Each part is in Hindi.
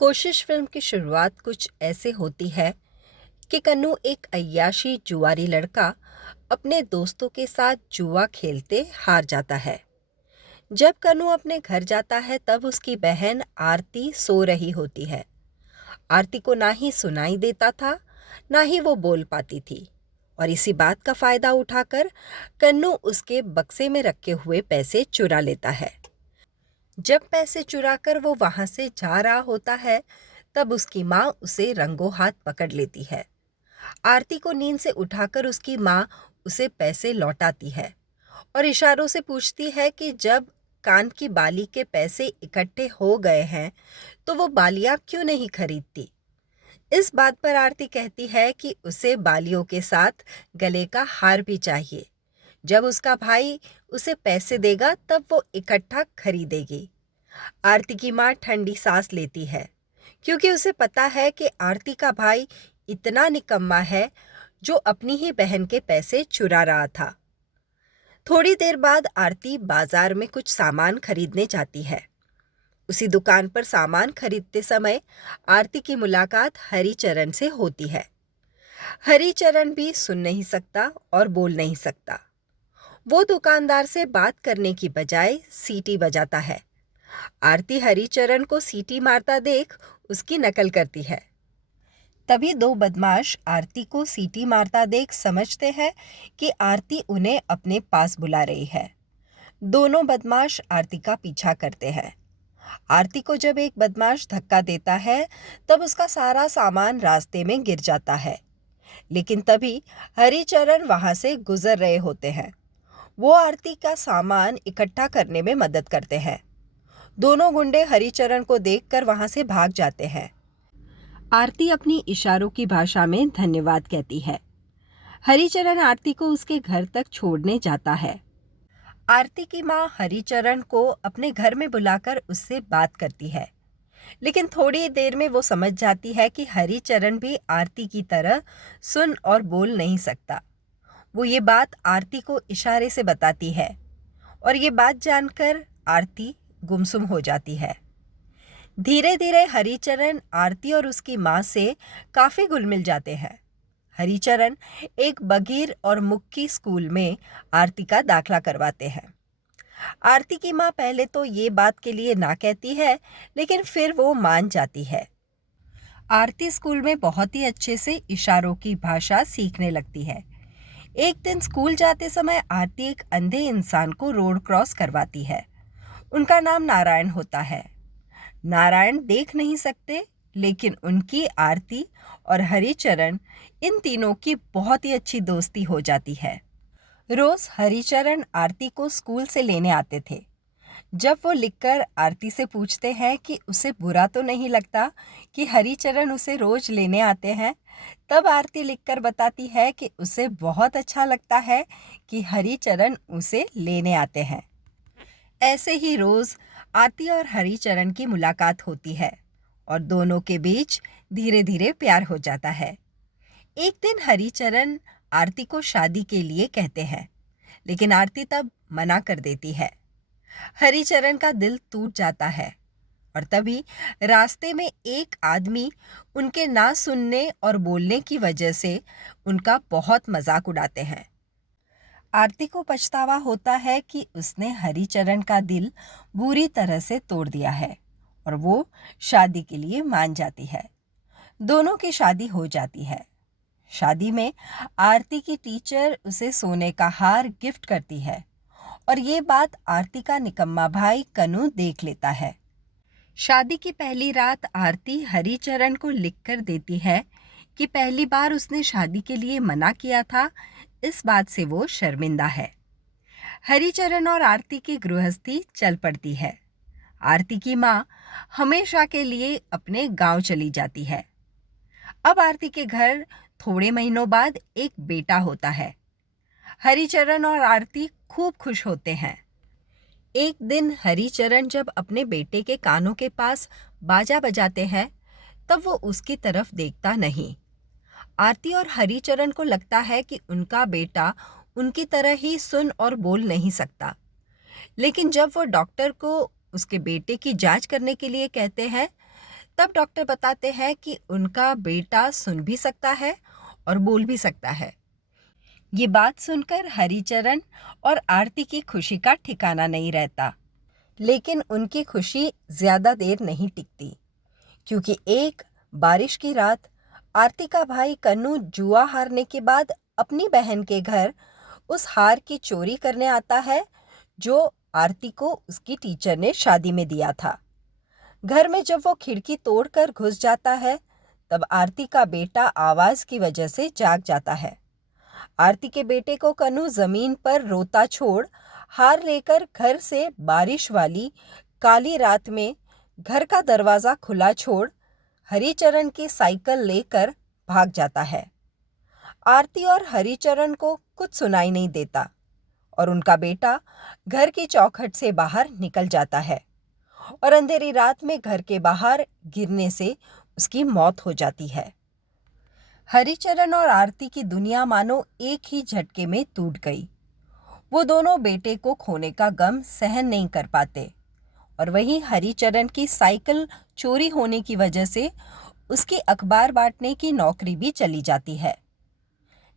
कोशिश फिल्म की शुरुआत कुछ ऐसे होती है कि कन्नू एक अय्याशी जुआरी लड़का अपने दोस्तों के साथ जुआ खेलते हार जाता है। जब कन्नू अपने घर जाता है तब उसकी बहन आरती सो रही होती है। आरती को ना ही सुनाई देता था, ना ही वो बोल पाती थी, और इसी बात का फायदा उठाकर कन्नू उसके बक्से में रखे हुए पैसे चुरा लेता है। जब पैसे चुराकर वो वहां से जा रहा होता है तब उसकी माँ उसे रंगों हाथ पकड़ लेती है। आरती को नींद से उठाकर उसकी माँ उसे पैसे लौटाती है और इशारों से पूछती है कि जब कान की बाली के पैसे इकट्ठे हो गए हैं तो वो बालियां क्यों नहीं खरीदती। इस बात पर आरती कहती है कि उसे बालियों के साथ गले का हार भी चाहिए। जब उसका भाई उसे पैसे देगा तब वो इकट्ठा खरीदेगी। आरती की माँ ठंडी सांस लेती है क्योंकि उसे पता है कि आरती का भाई इतना निकम्मा है जो अपनी ही बहन के पैसे चुरा रहा था। थोड़ी देर बाद आरती बाजार में कुछ सामान खरीदने जाती है। उसी दुकान पर सामान खरीदते समय आरती की मुलाकात हरिचरण से होती है। हरिचरण भी सुन नहीं सकता और बोल नहीं सकता। वो दुकानदार से बात करने की बजाय सीटी बजाता है। आरती हरिचरण को सीटी मारता देख उसकी नकल करती है। तभी दो बदमाश आरती को सीटी मारता देख समझते हैं कि आरती उन्हें अपने पास बुला रही है। दोनों बदमाश आरती का पीछा करते हैं। आरती को जब एक बदमाश धक्का देता है तब उसका सारा सामान रास्ते में गिर जाता है, लेकिन तभी हरिचरण वहां से गुजर रहे होते हैं। वो आरती का सामान इकट्ठा करने में मदद करते हैं। दोनों गुंडे हरिचरण को देखकर वहां से भाग जाते हैं। आरती अपनी इशारों की भाषा में धन्यवाद कहती है। हरिचरण आरती को उसके घर तक छोड़ने जाता है। आरती की माँ हरिचरण को अपने घर में बुलाकर उससे बात करती है, लेकिन थोड़ी देर में वो समझ जाती है कि हरिचरण भी आरती की तरह सुन और बोल नहीं सकता। वो ये बात आरती को इशारे से बताती है और ये बात जानकर आरती गुमसुम हो जाती है। धीरे धीरे हरिचरण आरती और उसकी माँ से काफी घुल मिल जाते हैं। हरिचरण एक बगीर और मुक्की स्कूल में आरती का दाखला करवाते हैं। आरती की माँ पहले तो ये बात के लिए ना कहती है, लेकिन फिर वो मान जाती है। आरती स्कूल में बहुत ही अच्छे से इशारों की भाषा सीखने लगती है। एक दिन स्कूल जाते समय आरती एक अंधे इंसान को रोड क्रॉस करवाती है। उनका नाम नारायण होता है। नारायण देख नहीं सकते, लेकिन उनकी आरती और हरिचरण इन तीनों की बहुत ही अच्छी दोस्ती हो जाती है। रोज हरिचरण आरती को स्कूल से लेने आते थे। जब वो लिखकर आरती से पूछते हैं कि उसे बुरा तो नहीं लगता कि हरिचरण उसे रोज लेने आते हैं, तब आरती लिखकर बताती है कि उसे बहुत अच्छा लगता है कि हरिचरण उसे लेने आते हैं। ऐसे ही रोज आरती और हरिचरण की मुलाकात होती है और दोनों के बीच धीरे धीरे प्यार हो जाता है। एक दिन हरिचरण आरती को शादी के लिए कहते हैं, लेकिन आरती तब मना कर देती है। हरिचरण का दिल टूट जाता है और तभी रास्ते में एक आदमी उनके ना सुनने और बोलने की वजह से उनका बहुत मजाक उड़ाते हैं। आरती को पछतावा होता है कि उसने हरिचरण का दिल बुरी तरह से तोड़ दिया है और वो शादी के लिए मान जाती है। दोनों की शादी हो जाती है। शादी में आरती की टीचर उसे सोने का हार गिफ्ट करती है और ये बात आरती का निकम्मा भाई कन्नू देख लेता है। शादी की पहली रात आरती हरिचरण को लिखकर देती है कि पहली बार उसने शादी के लिए मना किया था, इस बात से वो शर्मिंदा है। हरिचरण और आरती की गृहस्थी चल पड़ती है। आरती की माँ हमेशा के लिए अपने गांव चली जाती है। अब आरती के घर थोड़े महीनों बाद एक बेटा होता है। हरिचरण और आरती खूब खुश होते हैं। एक दिन हरिचरण जब अपने बेटे के कानों के पास बाजा बजाते हैं तब वो उसकी तरफ देखता नहीं। आरती और हरिचरण को लगता है कि उनका बेटा उनकी तरह ही सुन और बोल नहीं सकता, लेकिन जब वो डॉक्टर को उसके बेटे की जांच करने के लिए कहते हैं तब डॉक्टर बताते हैं कि उनका बेटा सुन भी सकता है और बोल भी सकता है। ये बात सुनकर हरिचरण और आरती की खुशी का ठिकाना नहीं रहता। लेकिन उनकी खुशी ज्यादा देर नहीं टिकती, क्योंकि एक बारिश की रात आरती का भाई कन्नू जुआ हारने के बाद अपनी बहन के घर उस हार की चोरी करने आता है जो आरती को उसकी टीचर ने शादी में दिया था। घर में जब वो खिड़की तोड़कर घुस जाता है, तब आरती का बेटा आवाज की वजह से जाग जाता है। आरती के बेटे को कन्नू जमीन पर रोता छोड़ हार लेकर घर से बारिश वाली काली रात में घर का दरवाजा खुला छोड़ हरिचरण की साइकिल लेकर भाग जाता है। आरती और हरिचरण को कुछ सुनाई नहीं देता और उनका बेटा घर की चौखट से बाहर निकल जाता है और अंधेरी रात में घर के बाहर गिरने से उसकी मौत हो जाती है। हरिचरण और आरती की दुनिया मानो एक ही झटके में टूट गई। वो दोनों बेटे को खोने का गम सहन नहीं कर पाते और वहीं हरिचरण की साइकिल चोरी होने की वजह से उसकी अखबार बांटने की नौकरी भी चली जाती है।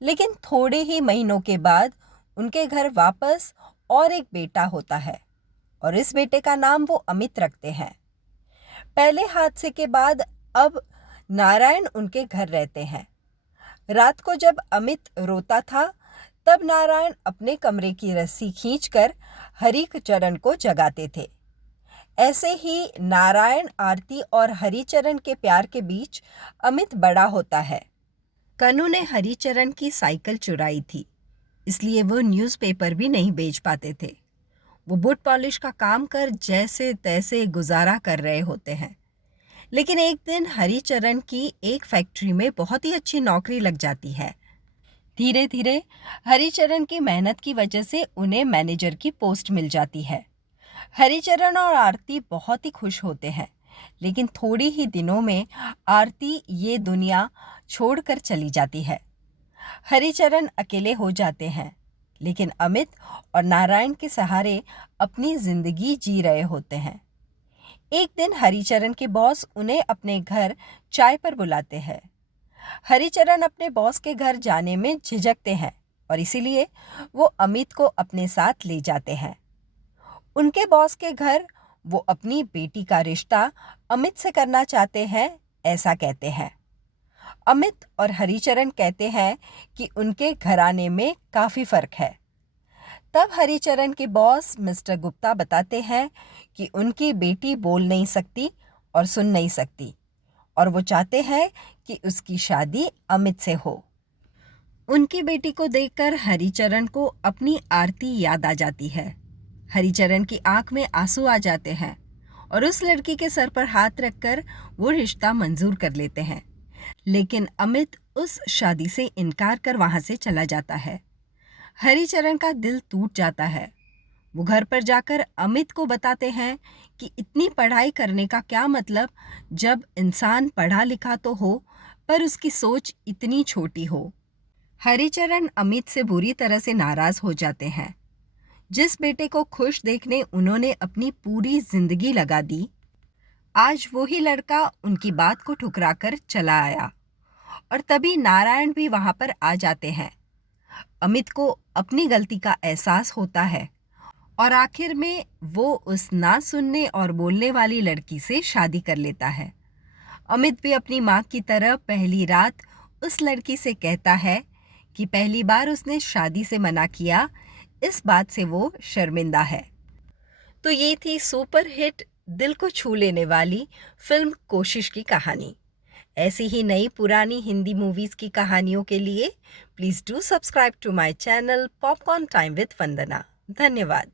लेकिन थोड़े ही महीनों के बाद उनके घर वापस और एक बेटा होता है और इस बेटे का नाम वो अमित रखते हैं। पहले हादसे के बाद अब नारायण उनके घर रहते हैं। रात को जब अमित रोता था, तब नारायण अपने कमरे की रस्सी खींचकर हरिचरण को जगाते थे। ऐसे ही नारायण, आरती और हरिचरण के प्यार के बीच अमित बड़ा होता है। कन्नू ने हरिचरण की साइकिल चुराई थी, इसलिए वो न्यूज़पेपर भी नहीं बेच पाते थे। वो बूट पॉलिश का काम कर जैसे तैसे गुजारा कर रहे होते हैं। लेकिन एक दिन हरिचरण की एक फैक्ट्री में बहुत ही अच्छी नौकरी लग जाती है। धीरे धीरे हरिचरण की मेहनत की वजह से उन्हें मैनेजर की पोस्ट मिल जाती है। हरिचरण और आरती बहुत ही खुश होते हैं, लेकिन थोड़ी ही दिनों में आरती ये दुनिया छोड़कर चली जाती है। हरिचरण अकेले हो जाते हैं, लेकिन अमित और नारायण के सहारे अपनी जिंदगी जी रहे होते हैं। एक दिन हरिचरण के बॉस उन्हें अपने घर चाय पर बुलाते हैं। हरिचरण अपने बॉस के घर जाने में झिझकते हैं और इसीलिए वो अमित को अपने साथ ले जाते हैं। उनके बॉस के घर वो अपनी बेटी का रिश्ता अमित से करना चाहते हैं, ऐसा कहते हैं। अमित और हरिचरण कहते हैं कि उनके घराने में काफ़ी फर्क है। तब हरिचरण के बॉस मिस्टर गुप्ता बताते हैं कि उनकी बेटी बोल नहीं सकती और सुन नहीं सकती और वो चाहते हैं कि उसकी शादी अमित से हो। उनकी बेटी को देखकर हरिचरण को अपनी आरती याद आ जाती है। हरिचरण की आंख में आंसू आ जाते हैं और उस लड़की के सर पर हाथ रखकर वो रिश्ता मंजूर कर लेते हैं। लेकिन अमित उस शादी से इनकार कर वहां से चला जाता है। हरिचरण का दिल टूट जाता है। वो घर पर जाकर अमित को बताते हैं कि इतनी पढ़ाई करने का क्या मतलब जब इंसान पढ़ा लिखा तो हो पर उसकी सोच इतनी छोटी हो। हरिचरण अमित से बुरी तरह से नाराज हो जाते हैं। जिस बेटे को खुश देखने उन्होंने अपनी पूरी जिंदगी लगा दी, आज वही लड़का उनकी बात को ठुकराकर चला आया और तभी नारायण भी वहां पर आ जाते हैं। अमित को अपनी गलती का एहसास होता है और आखिर में वो उस ना सुनने और बोलने वाली लड़की से शादी कर लेता है। अमित भी अपनी माँ की तरह पहली रात उस लड़की से कहता है कि पहली बार उसने शादी से मना किया, इस बात से वो शर्मिंदा है। तो ये थी सुपर हिट, दिल को छू लेने वाली फिल्म कोशिश की कहानी। ऐसी ही नई पुरानी हिंदी मूवीज़ की कहानियों के लिए please do subscribe to my channel popcorn time with Vandana. धन्यवाद।